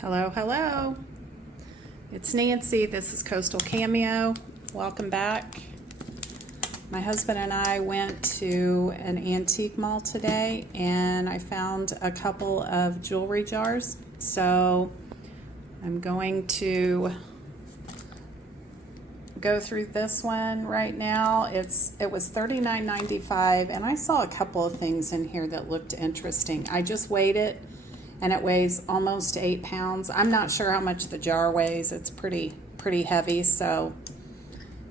Hello, hello. It's Nancy. This is Coastal Cameo. Welcome back. My husband and I went to an antique mall today and I found a couple of jewelry jars. So I'm going to go through this one right now. It was $39.95 and I saw a couple of things in here that looked interesting. I just weighed it and it weighs almost 8 pounds. I'm not sure how much the jar weighs. It's pretty heavy, so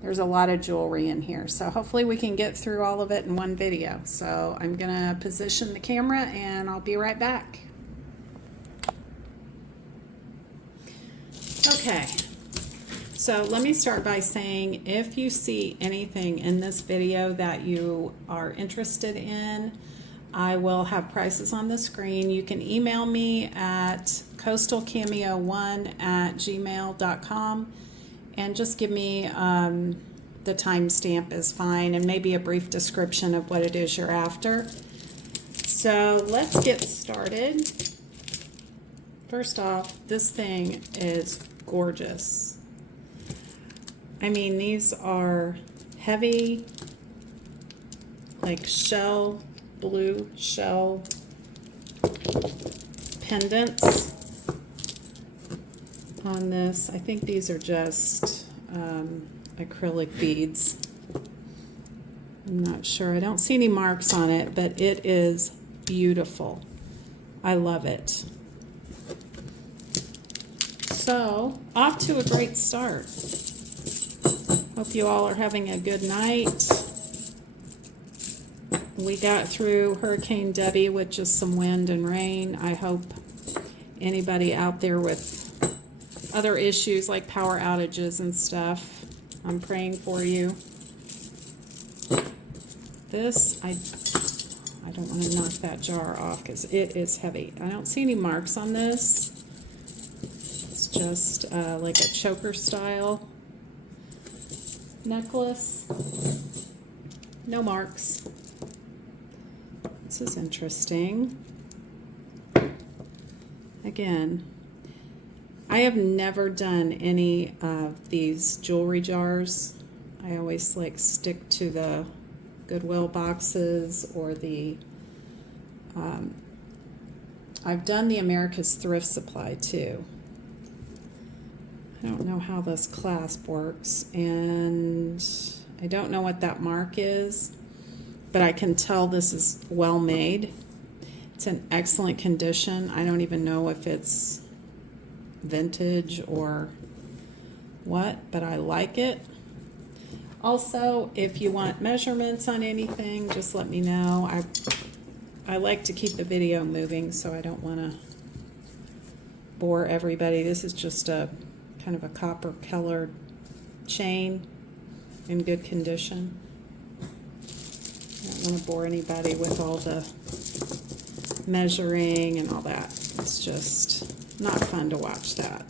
there's a lot of jewelry in here. So hopefully we can get through all of it in one video. So I'm gonna position the camera and I'll be right back. Okay, so let me start by saying if you see anything in this video that you are interested in, I will have prices on the screen. You can email me at coastalcameo1@gmail.com and just give me the timestamp is fine and maybe a brief description of what it is you're after. So let's get started. First off, this thing is gorgeous. I mean, these are heavy, like blue shell pendants on this. I think these are just acrylic beads. I'm not sure. I don't see any marks on it, but it is beautiful. I love it. So, off to a great start. Hope you all are having a good night. We got through Hurricane Debbie with just some wind and rain. I hope anybody out there with other issues like power outages and stuff, I'm praying for you. This, I don't want to knock that jar off because it is heavy. I don't see any marks on this. It's just like a choker style necklace. No marks. This is interesting. Again, I have never done any of these jewelry jars. I always like stick to the Goodwill boxes or the I've done the America's Thrift Supply too. I don't know how this clasp works and I don't know what that mark is, but I can tell this is well made. It's in excellent condition. I don't even know if it's vintage or what, but I like it. Also, if you want measurements on anything, just let me know. I like to keep the video moving, so I don't want to bore everybody. This is just a kind of a copper colored chain in good condition. I don't want to bore anybody with all the measuring and all that. It's just not fun to watch that.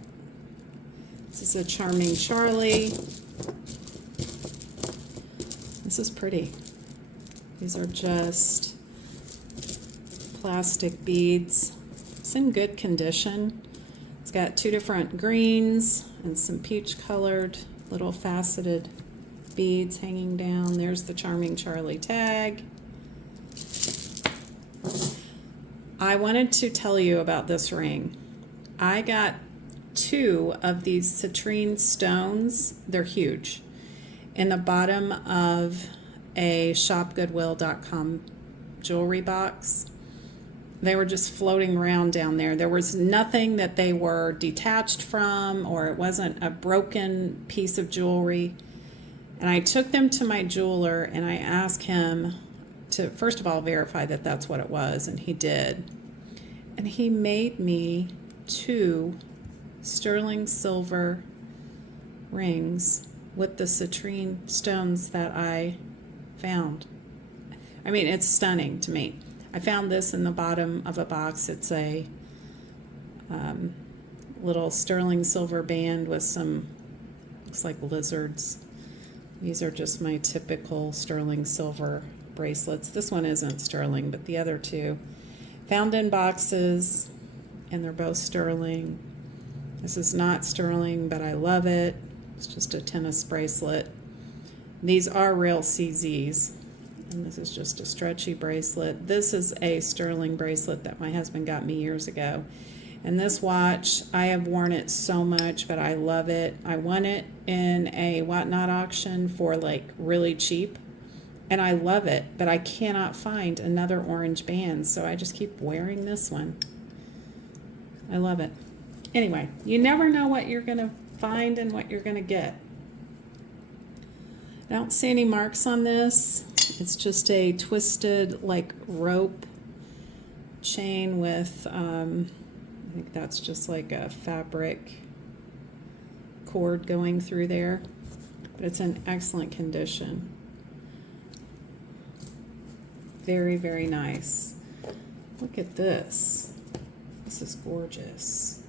This is a Charming Charlie. This is pretty. These are just plastic beads. It's in good condition. It's got two different greens and some peach colored little faceted beads hanging down. There's the Charming Charlie tag. I wanted to tell you about this ring. I got 2 of these citrine stones. They're huge. In the bottom of a shopgoodwill.com jewelry box. They were just floating around down there. There was nothing that they were detached from, or it wasn't a broken piece of jewelry. And I took them to my jeweler and I asked him to, first of all, verify that that's what it was, and he did. And he made me 2 sterling silver rings with the citrine stones that I found. I mean, it's stunning to me. I found this in the bottom of a box. It's a little sterling silver band with some, looks like lizards. These are just my typical sterling silver bracelets. This one isn't sterling, but the other 2 found in boxes, and they're both sterling. This is not sterling, but I love it. It's just a tennis bracelet. These are real CZs, and this is just a stretchy bracelet. This is a sterling bracelet that my husband got me years ago. And this watch, I have worn it so much, but I love it. I won it in a whatnot auction for like really cheap, and I love it, but I cannot find another orange band, so I just keep wearing this one. I love it. Anyway, you never know what you're going to find and what you're going to get. I don't see any marks on this. It's just a twisted like rope chain with I think that's just like a fabric cord going through there, but it's in excellent condition. Very, very nice. Look at this. This is gorgeous.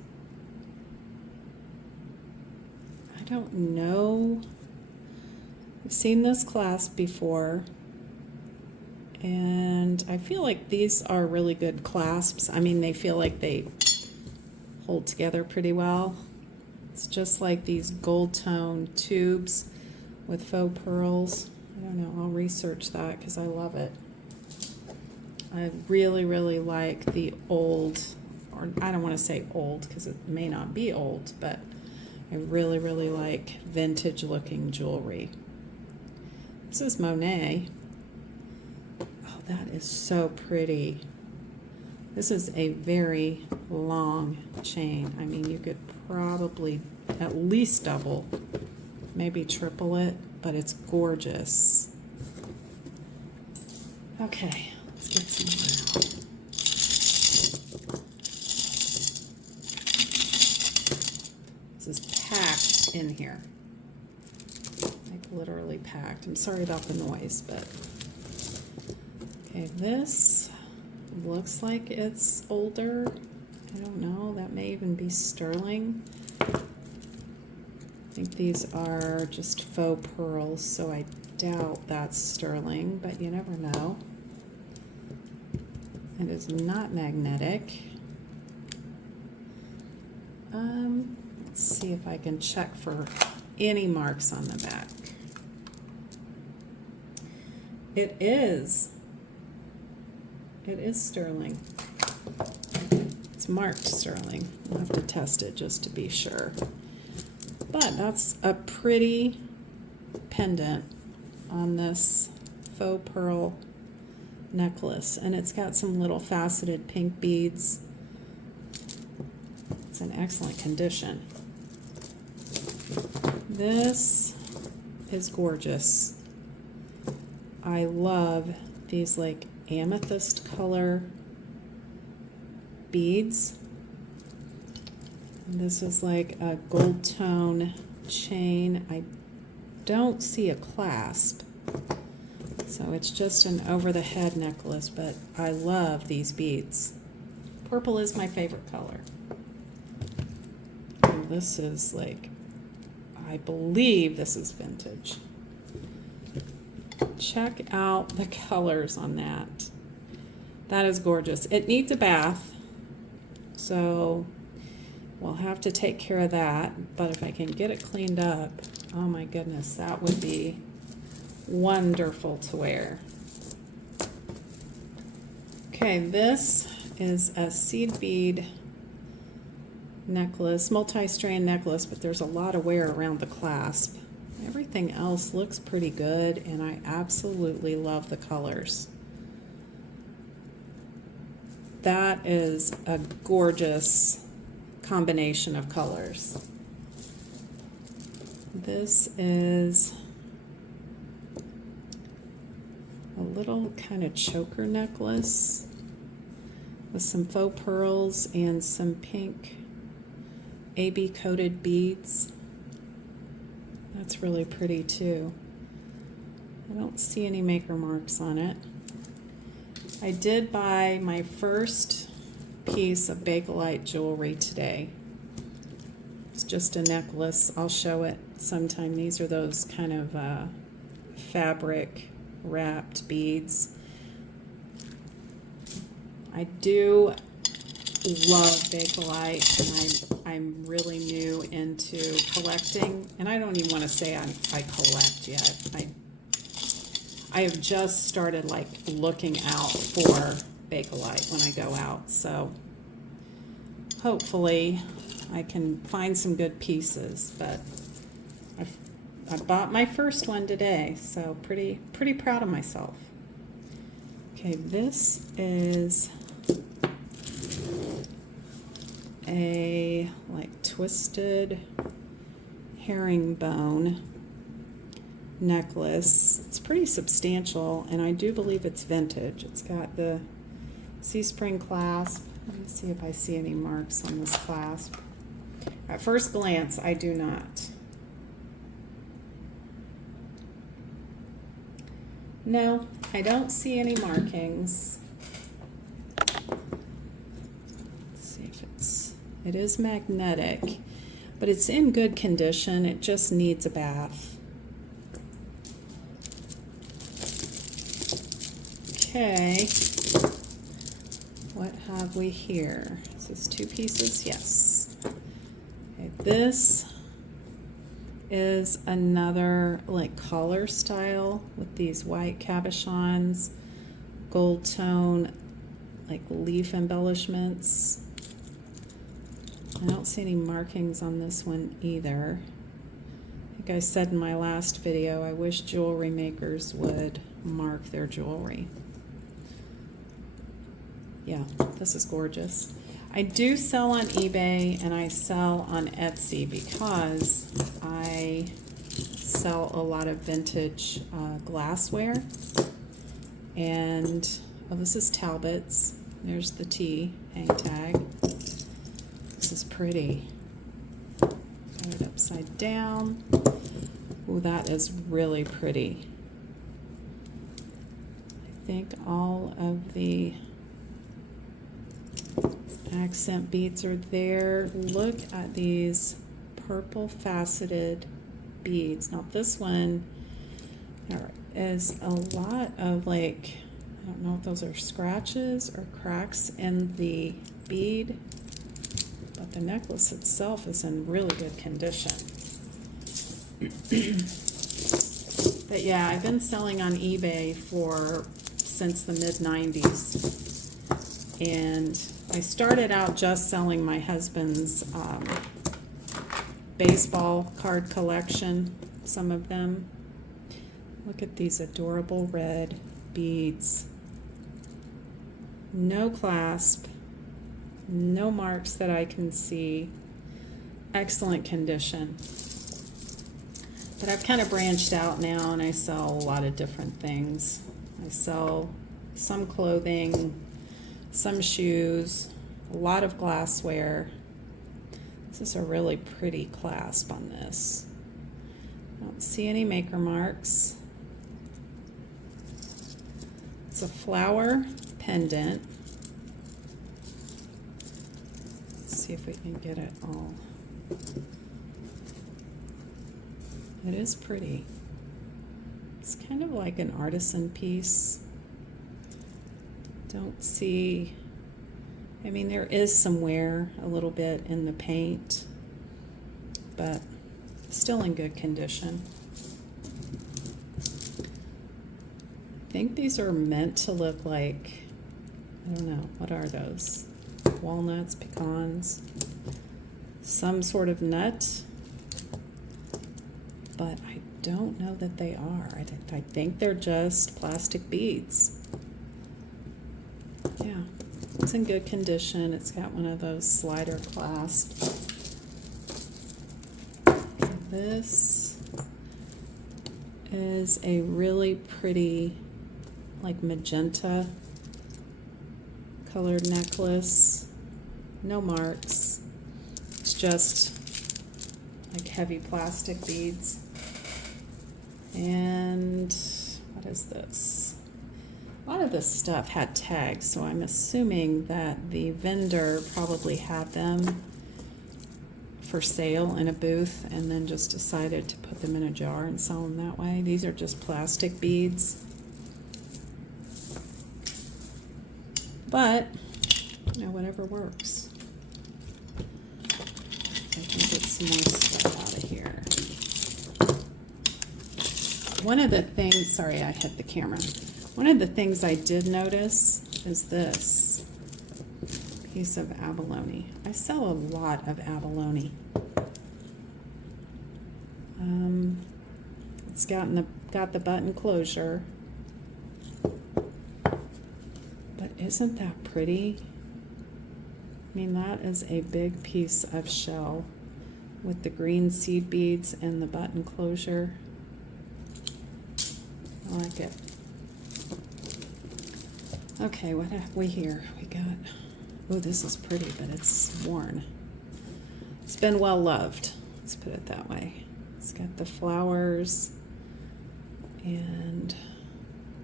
I don't know. I've seen this clasp before, and I feel like these are really good clasps. I mean, they feel like they hold together pretty well. It's just like these gold tone tubes with faux pearls. I don't know, I'll research that because I love it. I really, really like the old, or I don't want to say old because it may not be old, but I really, really like vintage looking jewelry. This is Monet. Oh, that is so pretty. This is a very long chain. I mean, you could probably at least double, maybe triple it, but it's gorgeous. Okay, let's get some more out. This is packed in here. Like literally packed. I'm sorry about the noise, but okay, this looks like it's older. I don't know, that may even be sterling. I think these are just faux pearls, so I doubt that's sterling, but you never know. It is not magnetic. Let's see if I can check for any marks on the back. It is sterling. It's marked sterling. I'll have to test it just to be sure. But that's a pretty pendant on this faux pearl necklace, and it's got some little faceted pink beads. It's in excellent condition. This is gorgeous. I love these like amethyst color beads. And this is like a gold tone chain. I don't see a clasp, so it's just an over the head necklace, but I love these beads. Purple is my favorite color. And this is like, I believe this is vintage. Check out the colors on that. That is gorgeous. It needs a bath, so we'll have to take care of that. But if I can get it cleaned up, oh my goodness, that would be wonderful to wear. Okay, this is a seed bead necklace, multi-strand necklace, but there's a lot of wear around the clasp. Everything else looks pretty good, and I absolutely love the colors. That is a gorgeous combination of colors. This is a little kind of choker necklace with some faux pearls and some pink AB coated beads. That's really pretty too. I don't see any maker marks on it. I did buy my first piece of Bakelite jewelry today. It's just a necklace. I'll show it sometime. These are those kind of fabric wrapped beads. I do love Bakelite, and I'm really new into collecting, and I don't even want to say I collect yet. I have just started like looking out for Bakelite when I go out, so hopefully I can find some good pieces. But I bought my first one today, so pretty proud of myself. Okay, this is a like twisted herringbone necklace. It's pretty substantial, and I do believe it's vintage. It's got the C-spring clasp. Let me see if I see any marks on this clasp. At first glance, I do not. No, I don't see any markings. Let's see if it is magnetic, but it's in good condition. It just needs a bath. Okay, what have we here? Is this 2 pieces? Yes. Okay, this is another like collar style with these white cabochons, gold tone, like leaf embellishments. I don't see any markings on this one either. I think I said in my last video, I wish jewelry makers would mark their jewelry. Yeah, this is gorgeous. I do sell on eBay and I sell on Etsy because I sell a lot of vintage glassware. And oh, this is Talbot's. There's the T hang tag. This is pretty. Got it upside down. Oh, that is really pretty. I think all of the accent beads are there. Look at these purple faceted beads. Now this one, there is a lot of like, I don't know if those are scratches or cracks in the bead, but the necklace itself is in really good condition. But yeah, I've been selling on eBay since the mid-90s, and I started out just selling my husband's baseball card collection, some of them. Look at these adorable red beads. No clasp, no marks that I can see. Excellent condition. But I've kind of branched out now and I sell a lot of different things. I sell some clothing, some shoes, a lot of glassware. This is a really pretty clasp on this. I don't see any maker marks. It's a flower pendant. Let's see if we can get it all. It is pretty. It's kind of like an artisan piece. Don't see, I mean, there is some wear a little bit in the paint, but still in good condition. I think these are meant to look like, I don't know, what are those? Walnuts, pecans, some sort of nut, but I don't know that they are. I think they're just plastic beads. Yeah, it's in good condition. It's got one of those slider clasps. This is a really pretty, like magenta colored necklace. No marks. It's just like heavy plastic beads. And what is this? A lot of this stuff had tags, so I'm assuming that the vendor probably had them for sale in a booth and then just decided to put them in a jar and sell them that way. These are just plastic beads. But You know, whatever works. I can get some more stuff out of here. One of the things, sorry, I hit the camera. One of the things I did notice is this piece of abalone. I sell a lot of abalone. It's got the button closure, but isn't that pretty? I mean, that is a big piece of shell with the green seed beads and the button closure. I like it. Okay, what have we here? We got, oh, this is pretty, but it's worn. It's been well loved, let's put it that way. It's got the flowers and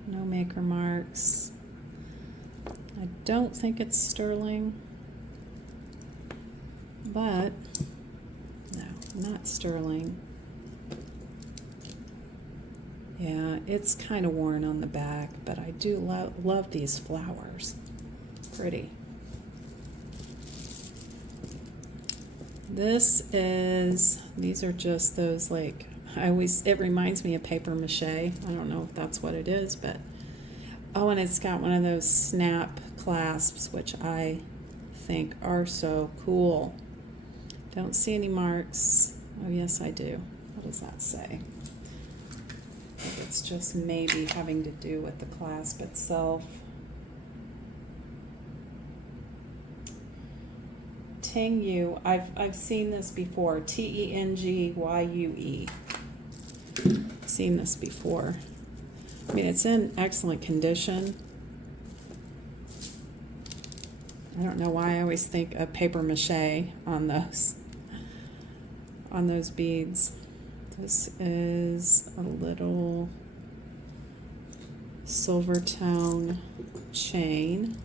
no maker marks. I don't think it's sterling, but no, not sterling. Yeah, it's kind of worn on the back, but I do love these flowers. Pretty. These are just those, like, it reminds me of paper mache. I don't know if that's what it is, but, oh, and it's got one of those snap clasps, which I think are so cool. Don't see any marks. Oh, yes, I do. What does that say? It's just maybe having to do with the clasp itself. Tengyue, I've seen this before. Tengyue. Seen this before. I mean, it's in excellent condition. I don't know why I always think of paper mache on those beads. This is a little silver tone chain.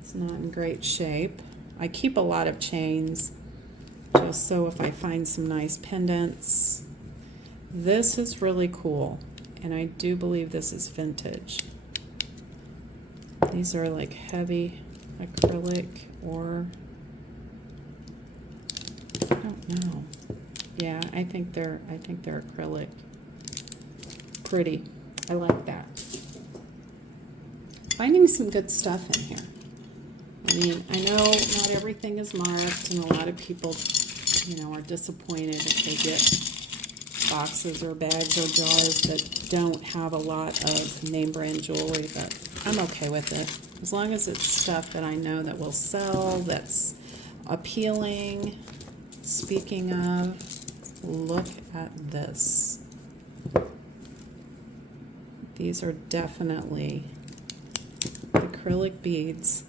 It's not in great shape. I keep a lot of chains just so if I find some nice pendants. This is really cool, and I do believe this is vintage. These are like heavy acrylic, or I don't know. Yeah, I think they're acrylic. Pretty. I like that. Finding some good stuff in here. I mean, I know not everything is marked, and a lot of people, you know, are disappointed if they get boxes or bags or jars that don't have a lot of name brand jewelry, but I'm okay with it. As long as it's stuff that I know that will sell, that's appealing. Speaking of, look at this. These are definitely acrylic beads.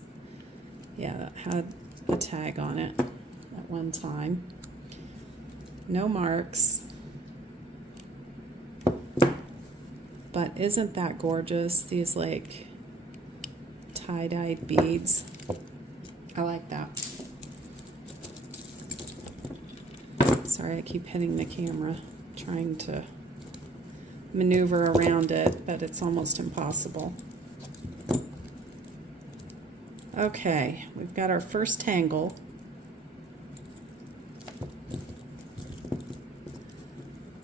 Yeah, that had a tag on it at one time. No marks. But isn't that gorgeous? These like tie-dyed beads. I like that. Sorry, I keep hitting the camera, trying to maneuver around it, but it's almost impossible. Okay, we've got our first tangle.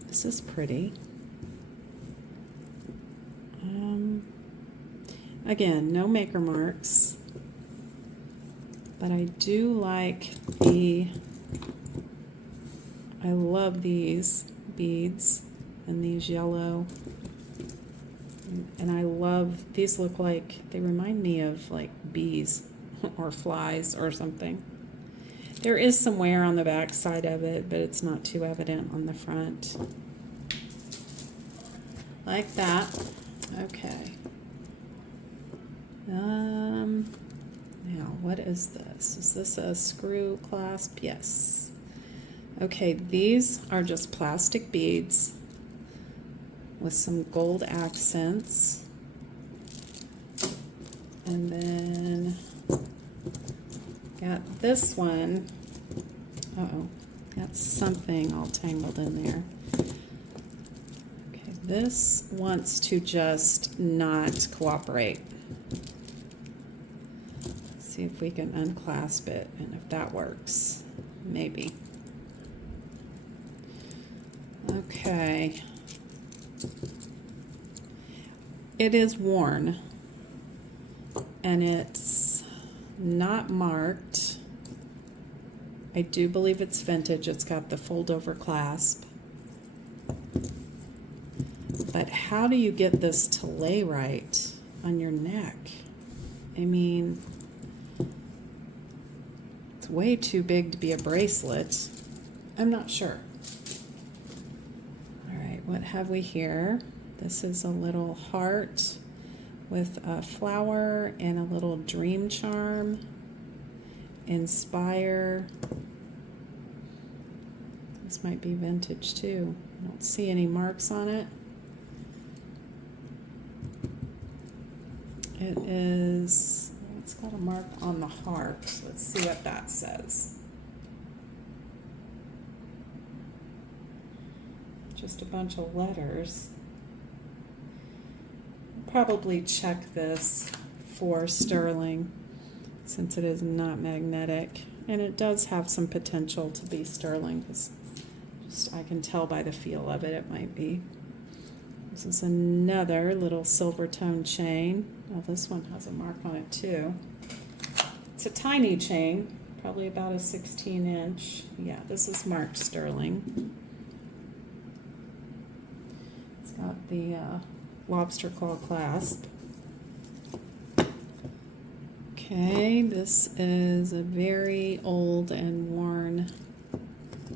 This is pretty. Again, no maker marks, but I do like I love these beads and these yellow, and I love, these look like, they remind me of like bees or flies or something. There is some wear on the back side of it, but it's not too evident on the front. Like that. Okay. Now, what is this? Is this a screw clasp? Yes. Okay, these are just plastic beads with some gold accents. And then got this one. Uh-oh, got something all tangled in there. Okay, this wants to just not cooperate. See if we can unclasp it, and if that works, maybe. Okay. It is worn, and it's not marked. I do believe it's vintage. It's got the fold-over clasp. But how do you get this to lay right on your neck? I mean, it's way too big to be a bracelet. I'm not sure. All right, what have we here? This is a little heart with a flower and a little dream charm. Inspire. This might be vintage too. I don't see any marks on it. It is, it's got a mark on the heart. Let's see what that says. Just a bunch of letters. Probably check this for sterling since it is not magnetic, and it does have some potential to be sterling because just I can tell by the feel of it, it might be. This is another little silver tone chain. Oh, this one has a mark on it too. It's a tiny chain, probably about a 16-inch. Yeah, this is marked sterling. It's got the lobster claw clasp. Okay, this is a very old and worn,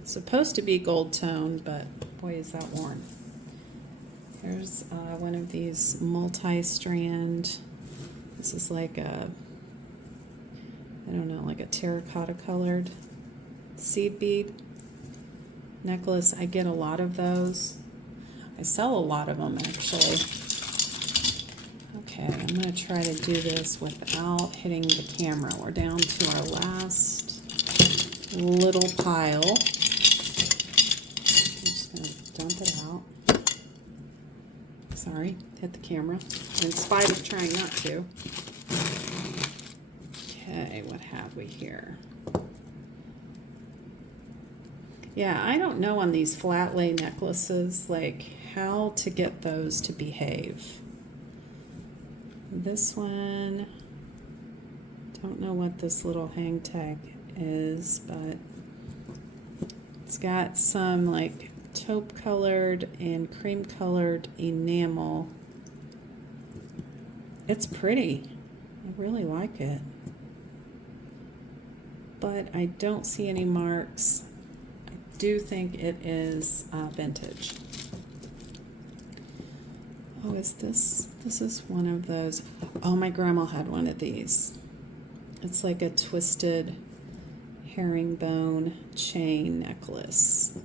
supposed to be gold tone, but boy is that worn. Here's one of these multi-strand, this is like a, I don't know, like a terracotta colored seed bead necklace. I get a lot of those. I sell a lot of them actually. Okay, I'm going to try to do this without hitting the camera. We're down to our last little pile. I'm just going to dump it out. Sorry, hit the camera. In spite of trying not to. Okay, what have we here? Yeah, I don't know on these flat lay necklaces, like how to get those to behave. This one, don't know what this little hang tag is, but it's got some like taupe colored and cream colored enamel. It's pretty. I really like it. But I don't see any marks. I do think it is vintage. Oh, is this? This is one of those. Oh, my grandma had one of these. It's like a twisted herringbone chain necklace.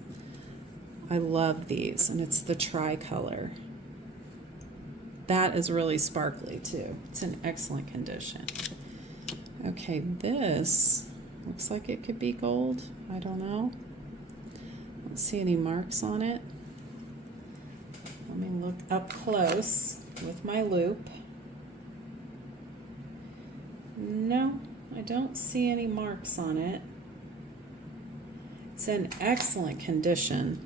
I love these, and it's the tricolor. That is really sparkly too. It's in excellent condition. Okay, this looks like it could be gold. I don't know. I don't see any marks on it. Let me look up close with my loop. No, I don't see any marks on it. It's in excellent condition.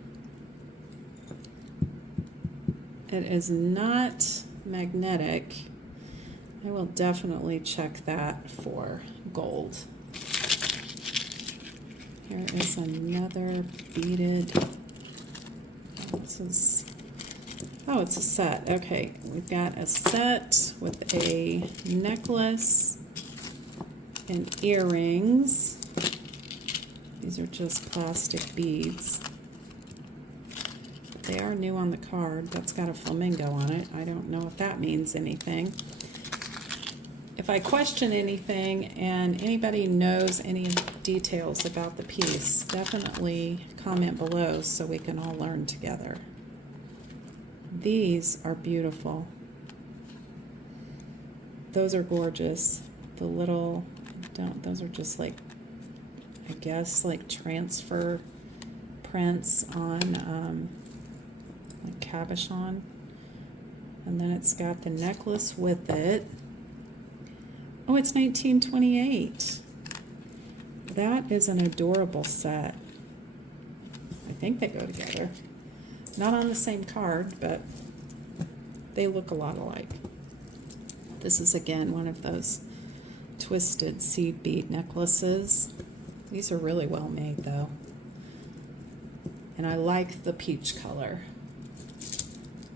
It is not magnetic. I will definitely check that for gold. Here is another beaded. This is, oh, it's a set. Okay, we've got a set with a necklace and earrings. These are just plastic beads. They are new on the card. That's got a flamingo on it. I don't know if that means anything. If I question anything and anybody knows any details about the piece, definitely comment below so we can all learn together. These are beautiful. Those are gorgeous. The little, those are just like, I guess, like transfer prints on like cabochon. And then it's got the necklace with it. Oh, it's 1928. That is an adorable set. I think they go together. Not on the same card, but they look a lot alike. This is again one of those twisted seed bead necklaces. These are really well made though. And I like the peach color.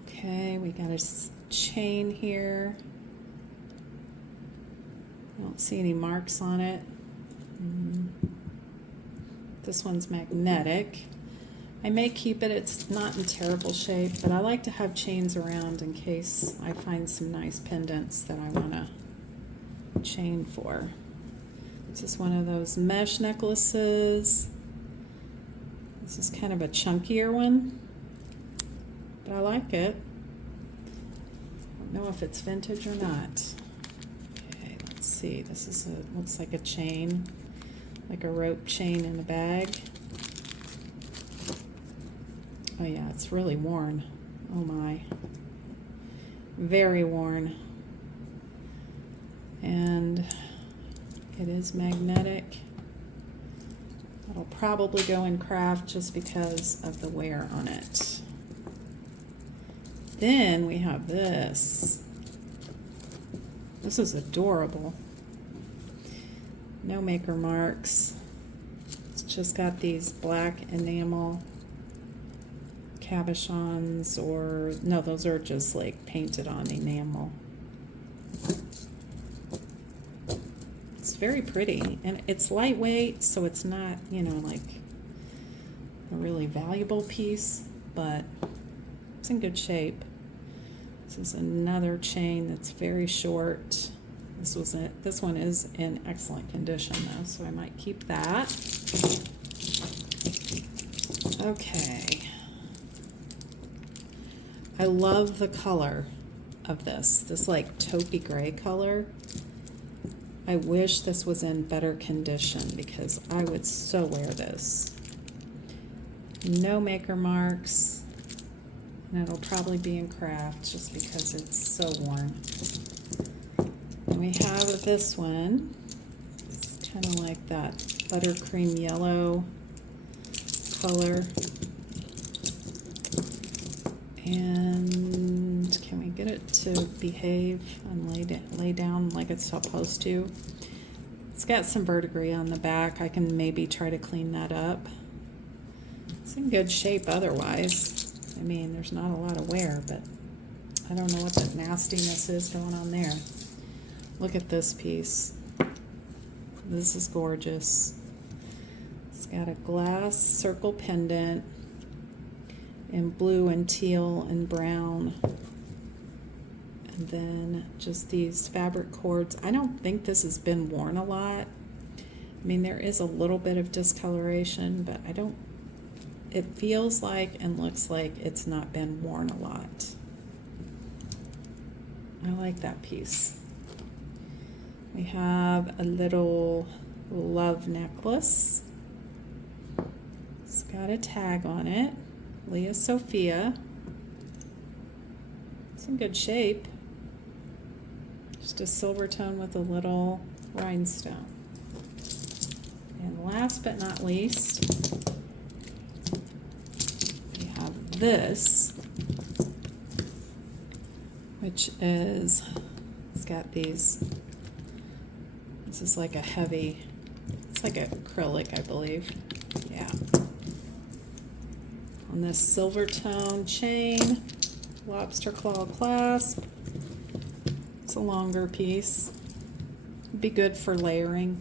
Okay, we got a chain here. I don't see any marks on it. This one's magnetic. I may keep it, it's not in terrible shape, but I like to have chains around in case I find some nice pendants that I want to chain for. This is one of those mesh necklaces. This is kind of a chunkier one, but I like it. I don't know if it's vintage or not. Okay, let's see. This is looks like a chain, like a rope chain in a bag. Oh yeah, it's really worn. Oh my. Very worn. And it is magnetic. It'll probably go in craft just because of the wear on it. Then we have this. This is adorable. No maker marks. It's just got these black enamel cabochons, or no, those are just like painted on enamel. It's very pretty, and it's lightweight, so it's not, you know, like a really valuable piece, but it's in good shape. This is another chain that's very short. This was it. This one is in excellent condition though, so I might keep that. Okay. I love the color of this like taupey gray color. I wish this was in better condition because I would so wear this. No maker marks, and it'll probably be in craft just because it's so worn. And we have this one. It's kind of like that buttercream yellow color. And can we get it to behave and lay down like it's supposed to? It's got some verdigris on the back. I can maybe try to clean that up. It's in good shape otherwise. I mean, there's not a lot of wear, but I don't know what that nastiness is going on there. Look at this piece. This is gorgeous. It's got a glass circle pendant in blue and teal and brown, and then just these fabric cords. I don't think this has been worn a lot. I mean, there is a little bit of discoloration, but I don't, it feels like and looks like it's not been worn a lot. I like that piece. We have a little love necklace. It's got a tag on it. Leah Sophia. It's in good shape. Just a silver tone with a little rhinestone. And last but not least, we have this, which is, it's got these, this is like a heavy, it's like acrylic, I believe. Yeah. On this silver tone chain, lobster claw clasp. It's a longer piece. It'd be good for layering.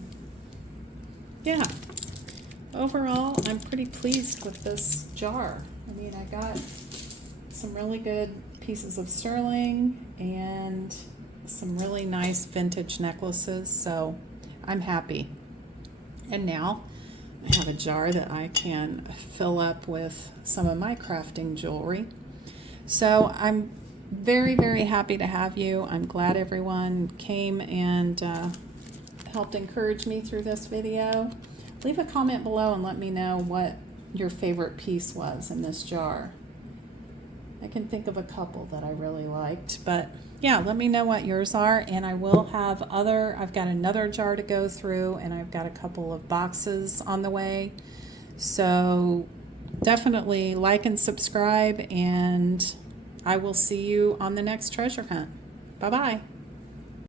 Yeah. Overall, I'm pretty pleased with this jar. I mean, I got some really good pieces of sterling and some really nice vintage necklaces, so I'm happy. And now I have a jar that I can fill up with some of my crafting jewelry. So I'm very, very happy to have you. I'm glad everyone came and helped encourage me through this video. Leave a comment below and let me know what your favorite piece was in this jar. I can think of a couple that I really liked, but yeah, let me know what yours are, and I will have I've got another jar to go through, and I've got a couple of boxes on the way. So definitely like and subscribe, and I will see you on the next treasure hunt. Bye-bye.